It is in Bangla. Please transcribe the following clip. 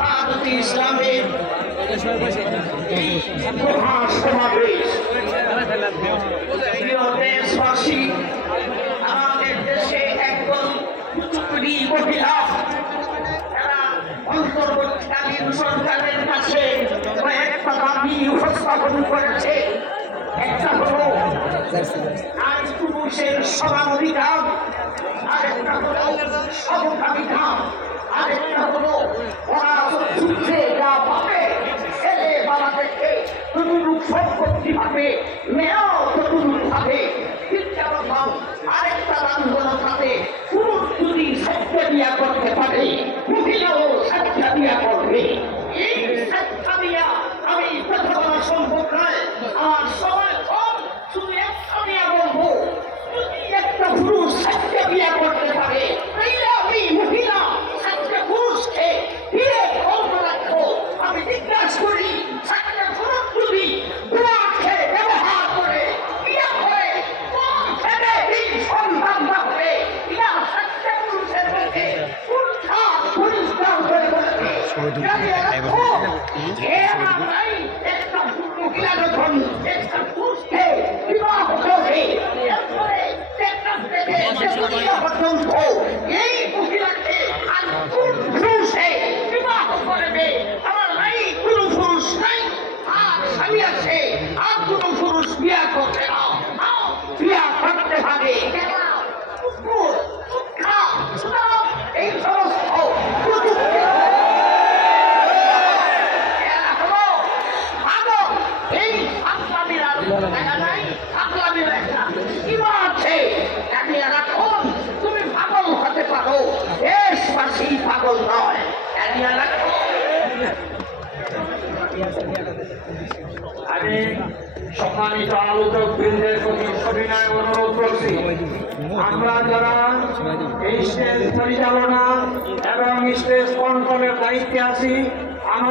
হেফাজতে ইসলামের মহাসমাবেশ দেশবাসী আমাদের দেশে একদল কুচুকরি মহিলা তারা অন্তর্বর্তীকালীন সরকারের কাছে কয়েকটা দাবি উপস্থাপন করেছে একটা হলো আজ পুরুষের সমান অধিকার সম্পত্তি পাবে মেয়েও তদুরূপ পাবে থেকে সে দুনিয়া পর্যন্ত এই মহিলাকে আর কোন পুরুষে বিবাহ করবে? আমার নাই কোনো পুরুষ নাই আর স্বামী আছে আর কোনো পুরুষ বিয়া নাও বিয়া তুমি পাগল হতে পারো দেশবাসী পাগল নয় আমি সম্মানিত আলোচক বৃন্দের আমরা যারা এই স্টেজ পরিচালনা এবং স্টেজ কন্ট্রোলের দায়িত্বে আছি